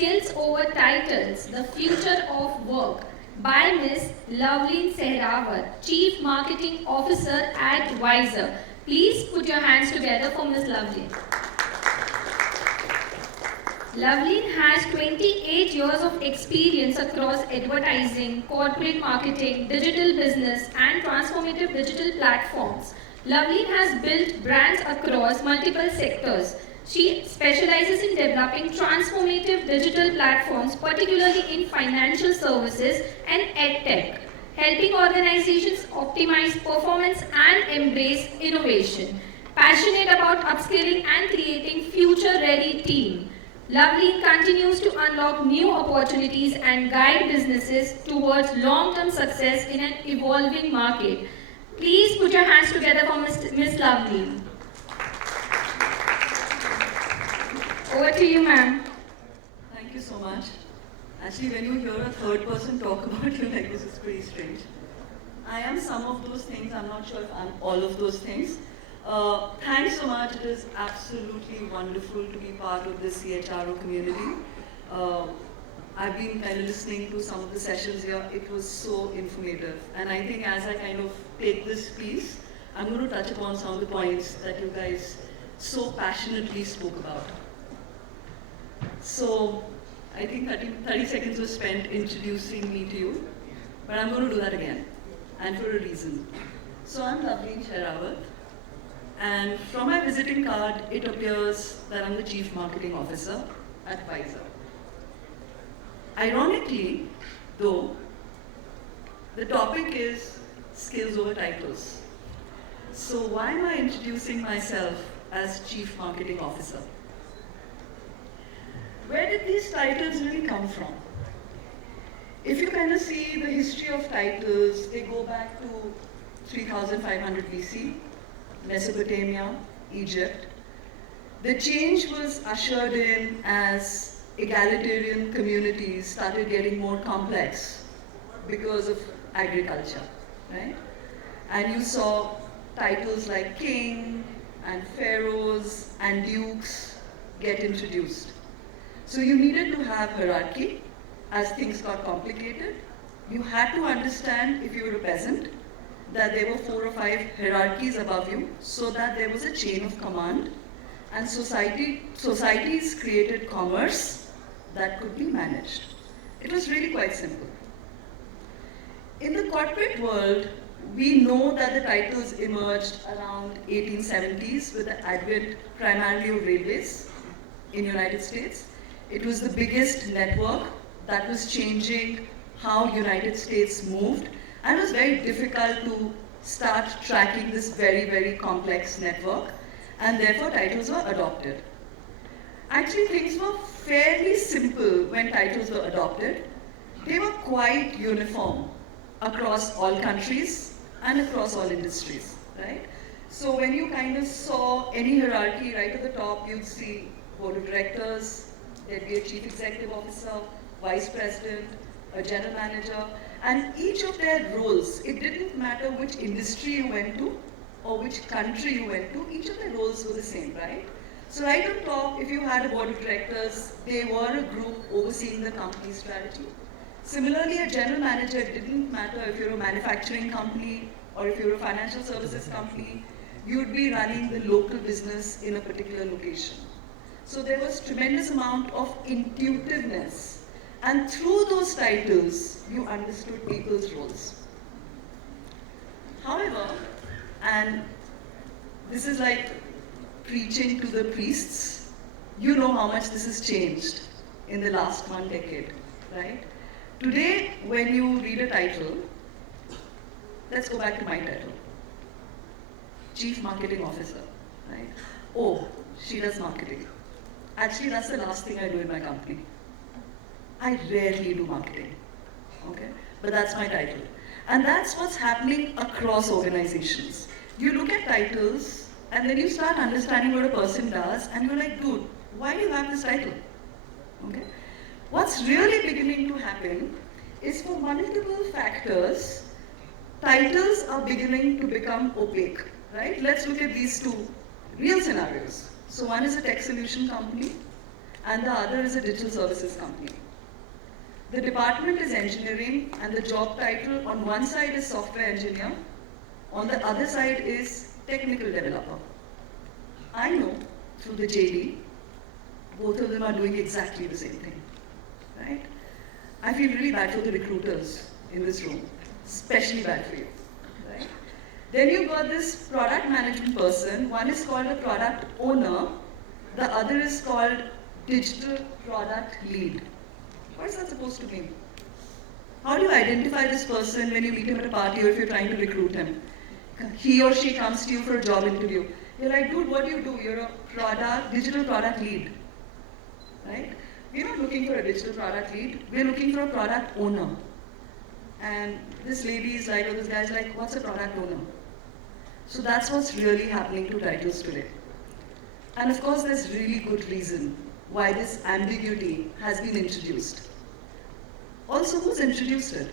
Skills Over Titles, The Future of Work by Ms. Loveleen Sahrawat, Chief Marketing Officer at WiZR. Please put your hands together for Ms. Loveleen. Loveleen has 28 years of experience across advertising, corporate marketing, digital business, and transformative digital platforms. Loveleen has built brands across multiple sectors. She specializes in developing transformative digital platforms, particularly in financial services and edtech, helping organizations optimize performance and embrace innovation. Passionate about upskilling and creating future-ready teams, Loveleen continues to unlock new opportunities and guide businesses towards long-term success in an evolving market. Please put your hands together for Ms. Loveleen. Over to you, ma'am. Thank you so much. Actually, when you hear a third person talk about you like this, it's pretty strange. I am some of those things. I'm not sure if I'm all of those things. Thanks so much. It is absolutely wonderful to be part of this CHRO community. I've been kind of listening to some of the sessions here. It was so informative. And I think as I kind of take this piece, I'm going to touch upon some of the points that you guys so passionately spoke about. So I think 30 seconds was spent introducing me to you, but I'm going to do that again, and for a reason. So I'm Loveleen Sahrawat. And from my visiting card, it appears that I'm the Chief Marketing Officer at WiZR. Ironically, though, the topic is skills over titles. So why am I introducing myself as Chief Marketing Officer? Where did these titles really come from? If you kind of see the history of titles, they go back to 3500 BC. Mesopotamia, Egypt. The change was ushered in as egalitarian communities started getting more complex because of agriculture, right? And you saw titles like king and pharaohs and dukes get introduced. So you needed to have hierarchy as things got complicated. You had to understand, if you were a peasant, that there were 4 or 5 hierarchies above you, so that there was a chain of command, and societies created commerce that could be managed. It was really quite simple. In the corporate world, we know that the titles emerged around 1870s with the advent primarily of railways in the United States. It was the biggest network that was changing how United States moved. And it was very difficult to start tracking this very, very complex network, and therefore titles were adopted. Actually, things were fairly simple when titles were adopted. They were quite uniform across all countries and across all industries, right? So when you kind of saw any hierarchy right at the top, you'd see board of directors, there'd be a chief executive officer, vice president, a general manager, and each of their roles, it didn't matter which industry you went to or which country you went to, each of their roles were the same, right? So right on top, if you had a board of directors, they were a group overseeing the company strategy. Similarly, a general manager, it didn't matter if you're a manufacturing company or if you're a financial services company, you'd be running the local business in a particular location. So there was tremendous amount of intuitiveness. And through those titles, you understood people's roles. However, and this is like preaching to the priests, you know how much this has changed in the last 1 decade, right? Today, when you read a title, let's go back to my title. Chief Marketing Officer, right? Oh, she does marketing. Actually, that's the last thing I do in my company. I rarely do marketing, okay? But that's my title. And that's what's happening across organizations. You look at titles, and then you start understanding what a person does, and you're like, dude, why do you have this title? Okay? What's really beginning to happen is for multiple factors, titles are beginning to become opaque, right? Let's look at these two real scenarios. So one is a tech solution company, and the other is a digital services company. The department is engineering, and the job title on one side is software engineer, on the other side is technical developer. I know through the JD, both of them are doing exactly the same thing, right? I feel really bad for the recruiters in this room, especially bad for you, right? Then you've got this product management person. One is called a product owner, the other is called digital product lead. What is that supposed to mean? How do you identify this person when you meet him at a party or if you're trying to recruit him? He or she comes to you for a job interview. You're like, dude, what do you do? You're a digital product lead, right? We're not looking for a digital product lead. We're looking for a product owner. And this lady is like, or this guy's like, what's a product owner? So that's what's really happening to titles today. And of course, there's really good reason why this ambiguity has been introduced. Also, who's introduced it?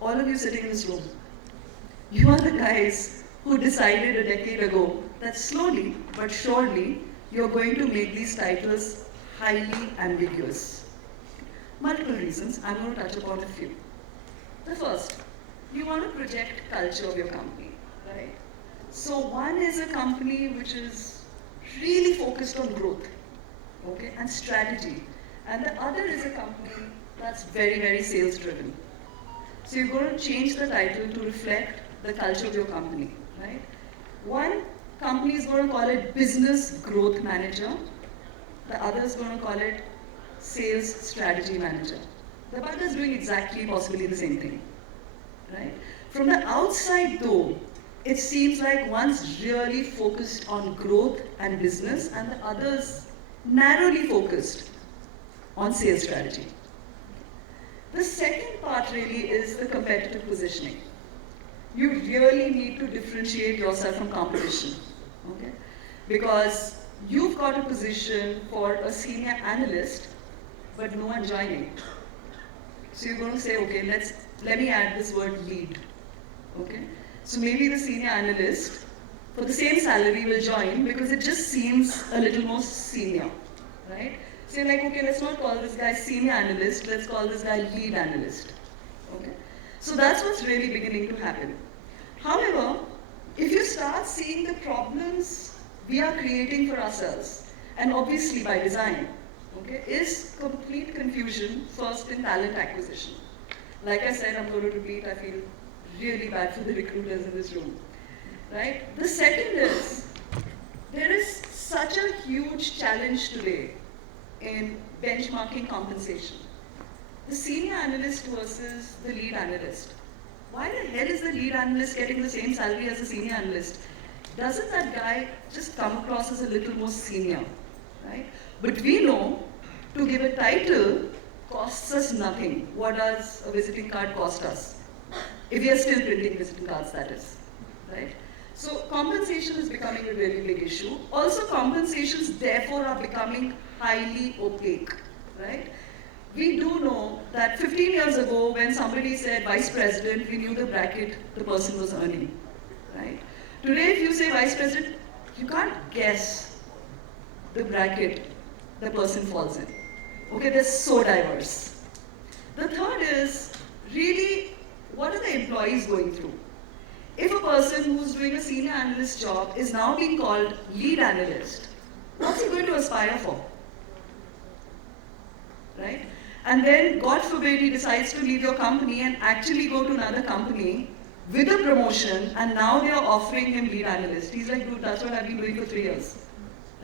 All of you sitting in this room. You are the guys who decided a decade ago that slowly but surely you're going to make these titles highly ambiguous. Multiple reasons, I'm going to touch upon a few. The first, you want to project culture of your company, right? So one is a company which is really focused on growth, okay, and strategy. And the other is a company that's very, very sales driven. So you're going to change the title to reflect the culture of your company, right? One company is going to call it Business Growth Manager. The other is going to call it Sales Strategy Manager. The other is doing exactly, possibly the same thing, right? From the outside though, it seems like one's really focused on growth and business and the other's narrowly focused on sales strategy. The second part really is the competitive positioning. You really need to differentiate yourself from competition, okay? Because you've got a position for a senior analyst, but no one joining. So you're going to say, okay, let me add this word lead, okay? So maybe the senior analyst, for the same salary, will join because it just seems a little more senior, right? So you're like, okay, let's not call this guy senior analyst, let's call this guy lead analyst, okay? So that's what's really beginning to happen. However, if you start seeing the problems we are creating for ourselves, and obviously by design, okay, is complete confusion first in talent acquisition. Like I said, I'm going to repeat, I feel really bad for the recruiters in this room, right? The second is, there is such a huge challenge today in benchmarking compensation. The senior analyst versus the lead analyst. Why the hell is the lead analyst getting the same salary as the senior analyst? Doesn't that guy just come across as a little more senior, right? But we know to give a title costs us nothing. What does a visiting card cost us? If we are still printing visiting cards, that is, right? So compensation is becoming a really big issue. Also, compensations therefore are becoming highly opaque, right? We do know that 15 years ago, when somebody said vice president, we knew the bracket the person was earning, right? Today, if you say vice president, you can't guess the bracket the person falls in. Okay, they're so diverse. The third is, really, what are the employees going through? If a person who's doing a senior analyst job is now being called lead analyst, what's he going to aspire for? Right? And then, God forbid, he decides to leave your company and actually go to another company with a promotion, and now they are offering him lead analyst. He's like, dude, that's what I've been doing for 3 years.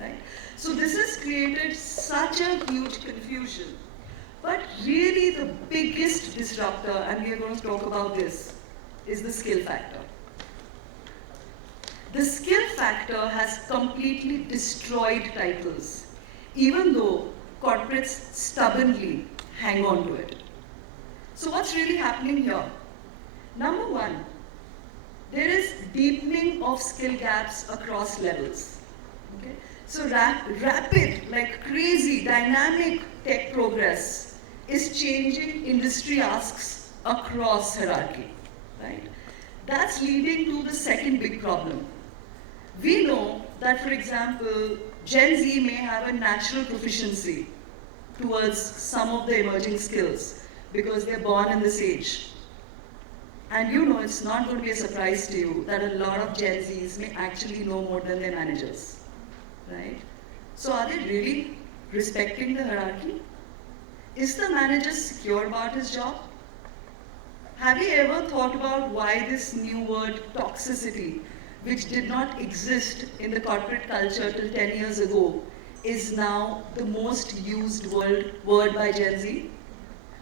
Right? So this has created such a huge confusion. But really the biggest disruptor, and we are going to talk about this, is the skill factor. The skill factor has completely destroyed titles, even though corporates stubbornly hang on to it. So what's really happening here? Number one, there is deepening of skill gaps across levels. Okay? So rapid, like crazy, dynamic tech progress is changing industry asks across hierarchy, right? That's leading to the second big problem. We know that, for example, Gen Z may have a natural proficiency towards some of the emerging skills because they're born in this age. And you know, it's not going to be a surprise to you that a lot of Gen Zs may actually know more than their managers, right? So are they really respecting the hierarchy? Is the manager secure about his job? Have you ever thought about why this new word toxicity, which did not exist in the corporate culture till 10 years ago, is now the most used word by Gen Z?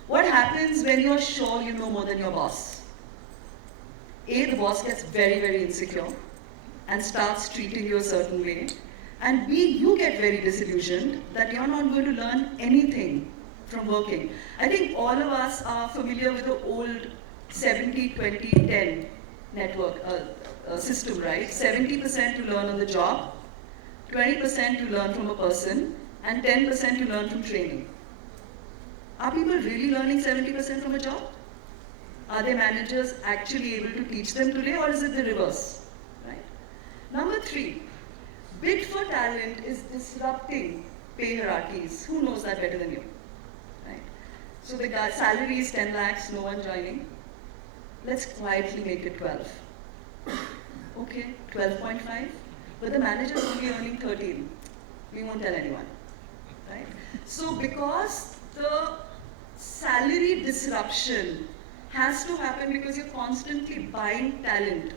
What happens when you're sure you know more than your boss? A, the boss gets very, very insecure and starts treating you a certain way. And B, you get very disillusioned that you're not going to learn anything from working. I think all of us are familiar with the old 70-20-10 network system, right? 70% you learn on the job, 20% you learn from a person, and 10% you learn from training. Are people really learning 70% from a job? Are their managers actually able to teach them today, or is it the reverse? Right? Number 3, bid for talent is disrupting pay hierarchies. Who knows that better than you? Right? So the salary is 10 lakhs, no one joining. Let's quietly make it 12. Okay, 12.5, but the manager is only earning 13. We won't tell anyone. Right? So because the salary disruption has to happen because you're constantly buying talent.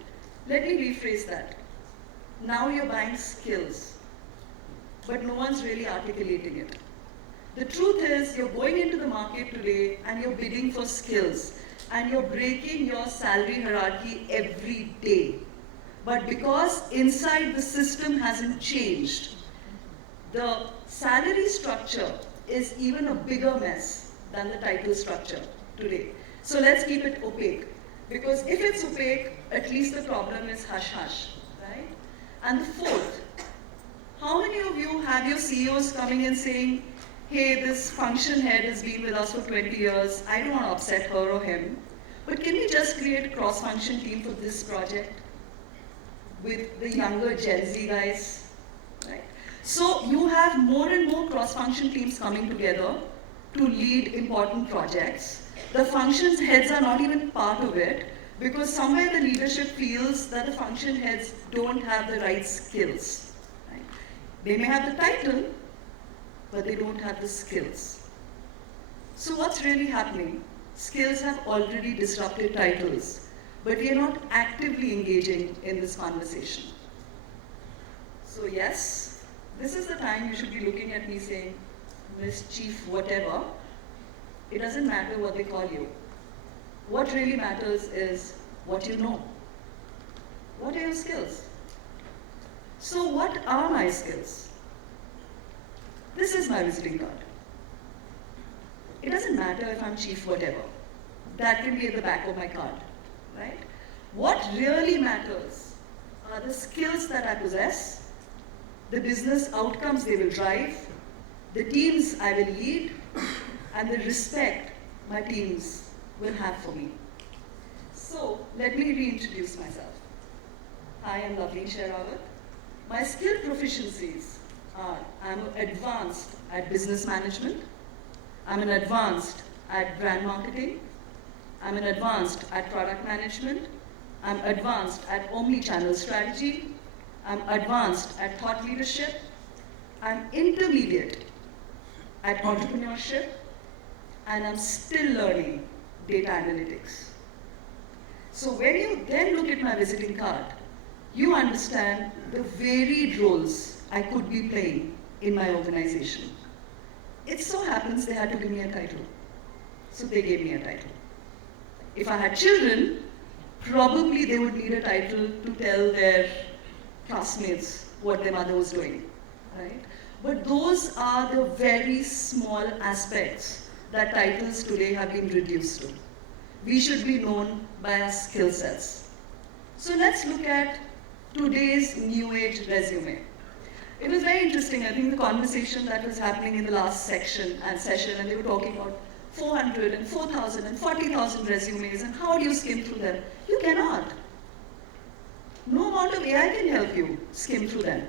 Let me rephrase that. Now you're buying skills, but no one's really articulating it. The truth is, you're going into the market today and you're bidding for skills, and you're breaking your salary hierarchy every day. But because inside the system hasn't changed, the salary structure is even a bigger mess than the title structure today. So let's keep it opaque, because if it's opaque, at least the problem is hush-hush, right? And the fourth, how many of you have your CEOs coming and saying, hey, this function head has been with us for 20 years, I don't want to upset her or him, but can we just create a cross-function team for this project with the younger Gen Z guys, right? So you have more and more cross-function teams coming together to lead important projects. The functions heads are not even part of it because somewhere the leadership feels that the function heads don't have the right skills. Right? They may have the title, but they don't have the skills. So what's really happening? Skills have already disrupted titles, but we are not actively engaging in this conversation. So yes, this is the time you should be looking at me saying, Miss Chief whatever. It doesn't matter what they call you. What really matters is what you know. What are your skills? So what are my skills? This is my visiting card. It doesn't matter if I'm chief whatever. That can be at the back of my card, right? What really matters are the skills that I possess, the business outcomes they will drive, the teams I will lead, and the respect my teams will have for me. So let me reintroduce myself. Hi, I'm Loveleen Sahrawat. My skill proficiencies are, I'm advanced at business management, I'm an advanced at brand marketing, I'm an advanced at product management, I'm advanced at omni-channel strategy, I'm advanced at thought leadership, I'm intermediate at entrepreneurship, and I'm still learning data analytics. So when you then look at my visiting card, you understand the varied roles I could be playing in my organization. It so happens they had to give me a title. So they gave me a title. If I had children, probably they would need a title to tell their classmates what their mother was doing, right? But those are the very small aspects that titles today have been reduced to. We should be known by our skill sets. So let's look at today's new age resume. It was very interesting, I think the conversation that was happening in the last session, and they were talking about 400 and 4,000 and 40,000 resumes, and how do you skim through them? You cannot. No amount of AI can help you skim through them.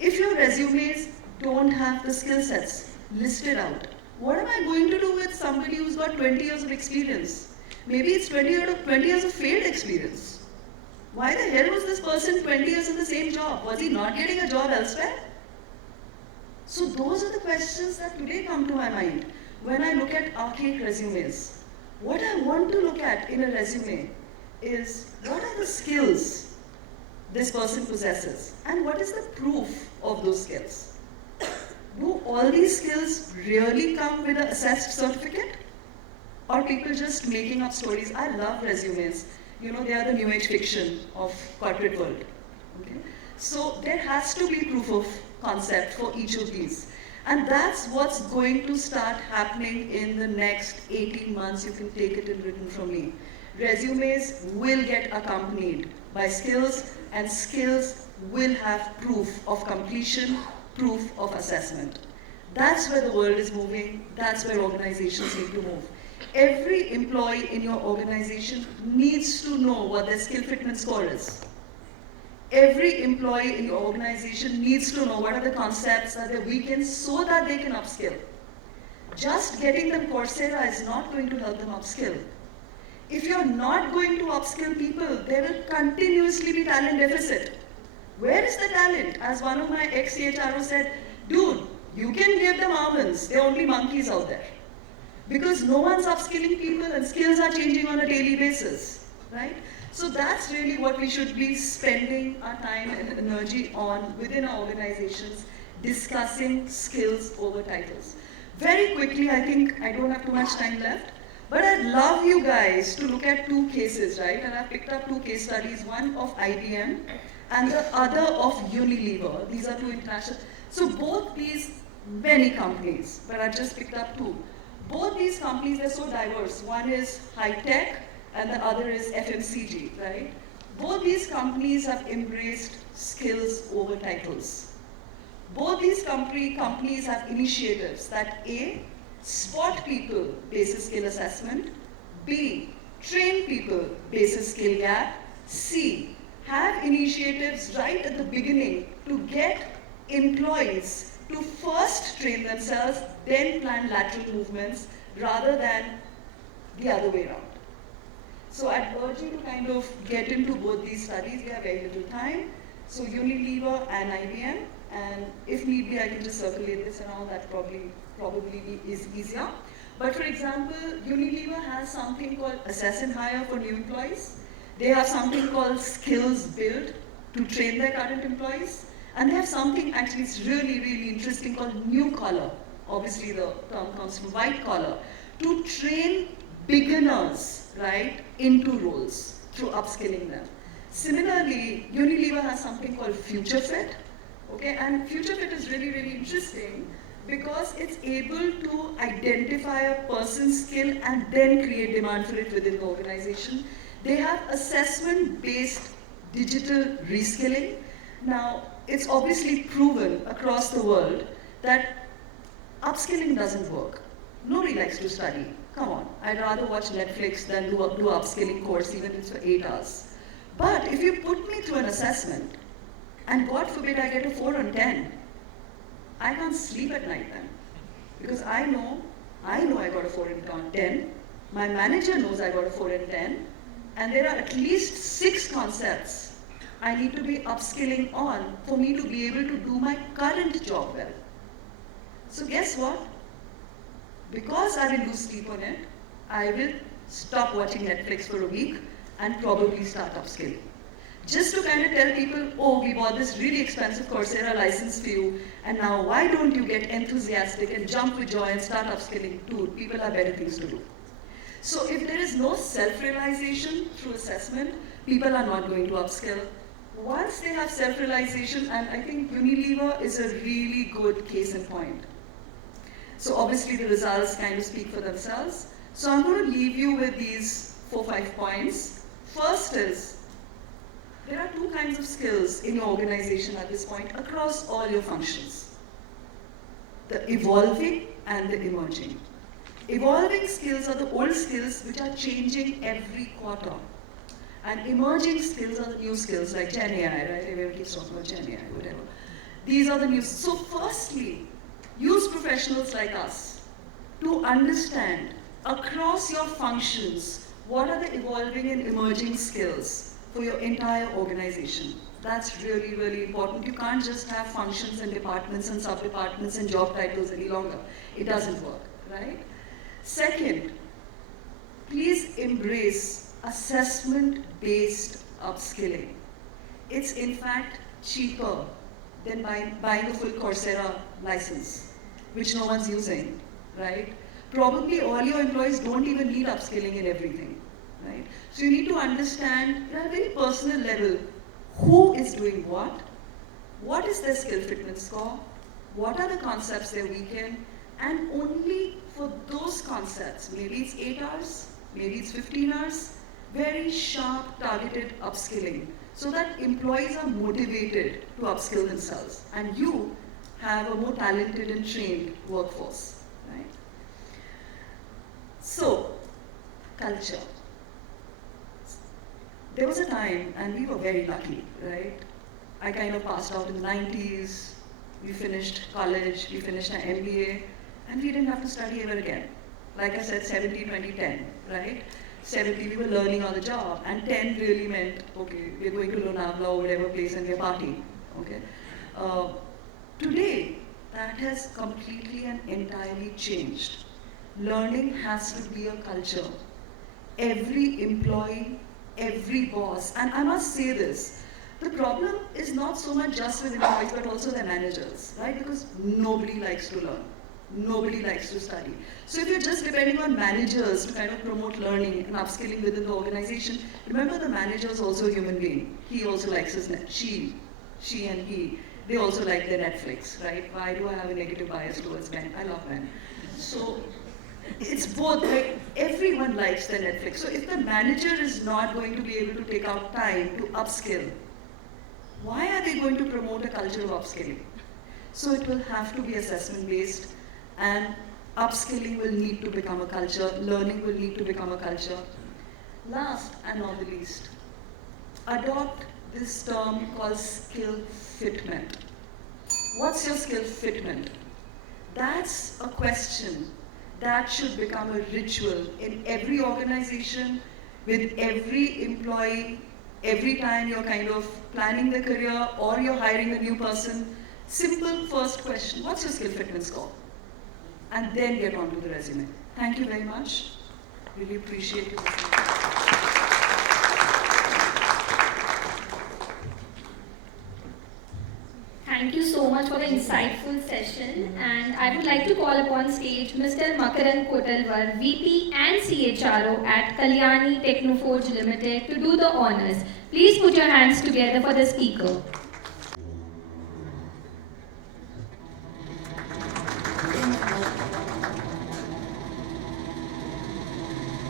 If your resumes don't have the skill sets listed out, what am I going to do with somebody who's got 20 years of experience? Maybe it's 20 years of failed experience. Why the hell was this person 20 years in the same job? Was he not getting a job elsewhere? So those are the questions that today come to my mind when I look at archaic resumes. What I want to look at in a resume is what are the skills this person possesses and what is the proof of those skills? Do all these skills really come with an assessed certificate? Or people just making up stories? I love resumes. You know, they are the new age fiction of corporate world. Okay? So there has to be proof of concept for each of these. And that's what's going to start happening in the next 18 months. You can take it in written from me. Resumes will get accompanied by skills, and skills will have proof of completion, proof of assessment. That's where the world is moving. That's where organizations need to move. Every employee in your organization needs to know what their skill fitment score is. Every employee in your organization needs to know what are the concepts, are their weaknesses, so that they can upskill. Just getting them Coursera is not going to help them upskill. If you're not going to upskill people, there will continuously be talent deficit. Where is the talent? As one of my ex-CHROs said, dude, you can give them almonds, they're only monkeys out there. Because no one's upskilling people and skills are changing on a daily basis, right? So that's really what we should be spending our time and energy on within our organizations, discussing skills over titles. Very quickly, I think I don't have too much time left, but I'd love you guys to look at two cases, right? And I've picked up two case studies, one of IBM and the other of Unilever. These are two international. So both these, many companies, but I've just picked up two. Both these companies, they're so diverse. One is high tech and the other is FMCG, right? Both these companies have embraced skills over titles. Both these companies have initiatives that A, spot people basis skill assessment, B, train people basis skill gap, C, have initiatives right at the beginning to get employees to first train themselves, then plan lateral movements, rather than the other way around. So I'd urge you to kind of get into both these studies. We have very little time. So Unilever and IBM, and if need be, I can just circulate this around. That probably is easier. But for example, Unilever has something called Assess and Hire for new employees. They have something called Skills Build to train their current employees. And they have something actually it's really, really interesting called New Collar. Obviously the term comes from white collar. To train beginners, right, into roles through upskilling them. Similarly, Unilever has something called Future Fit. Okay, and Future Fit is really, really interesting because it's able to identify a person's skill and then create demand for it within the organization. They have assessment-based digital reskilling. Now, it's obviously proven across the world that upskilling doesn't work. Nobody likes to study. Come on, I'd rather watch Netflix than do upskilling course, even if it's for 8 hours. But if you put me through an assessment, and God forbid I get a 4 on 10, I can't sleep at night then. Because I know I got a 4 on 10, my manager knows I got a 4 on 10, and there are at least 6 concepts I need to be upskilling on for me to be able to do my current job well. So guess what? Because I will lose sleep on it, I will stop watching Netflix for a week and probably start upskilling. Just to kind of tell people, oh, we bought this really expensive Coursera license for you, and now why don't you get enthusiastic and jump with joy and start upskilling? Dude, people have better things to do. So if there is no self-realization through assessment, people are not going to upskill. Once they have self-realization, and I think Unilever is a really good case in point. So obviously the results kind of speak for themselves. So I'm going to leave you with these 4-5 points. First is, there are 2 kinds of skills in your organization at this point across all your functions. The evolving and the emerging. Evolving skills are the old skills which are changing every quarter. And emerging skills are the new skills like Gen AI, right? Everyone keeps talking about Gen AI, whatever. These are the news. So firstly, use professionals like us to understand across your functions what are the evolving and emerging skills for your entire organization. That's really, really important. You can't just have functions and departments and sub-departments and job titles any longer. It doesn't work, right? Second, please embrace assessment-based upskilling. It's in fact cheaper than buying a full Coursera license, which no one's using, right? Probably all your employees don't even need upskilling in everything, right? So you need to understand at a very personal level who is doing what is their skill fitness score, what are the concepts they're weak in, and only for those concepts, maybe it's 8 hours, maybe it's 15 hours, very sharp targeted upskilling so that employees are motivated to upskill themselves and you have a more talented and trained workforce, right? So, culture. There was a time, and we were very lucky, right? I kind of passed out in the 90s, we finished college, we finished our MBA, and we didn't have to study ever again. Like I said, 70, 20, 10, right? 70, we were learning on the job, and 10 really meant, okay, we're going to Lonavala or whatever place and we're partying, okay? Today, that has completely and entirely changed. Learning has to be a culture. Every employee, every boss, and I must say this, the problem is not so much just with employees but also their managers, right? Because nobody likes to learn. Nobody likes to study. So if you're just depending on managers to kind of promote learning and upskilling within the organization, remember the manager is also a human being. He also likes his, she and he, they also like their Netflix, right? Why do I have a negative bias towards men? I love men. So it's both, like everyone likes their Netflix. So if the manager is not going to be able to take out time to upskill, why are they going to promote a culture of upskilling? So it will have to be assessment based, and upskilling will need to become a culture, learning will need to become a culture. Last and not the least, adopt this term called skill fitment. What's your skill fitment? That's a question that should become a ritual in every organization, with every employee, every time you're kind of planning the career or you're hiring a new person. Simple first question, what's your skill fitment score? And then get on to the resume. Thank you very much. Really appreciate you listening. Thank you so much for the insightful session, and I would like to call upon stage Mr. Makaran Kotalwar, VP and CHRO at Kalyani Technoforge Limited, to do the honors. Please put your hands together for the speaker.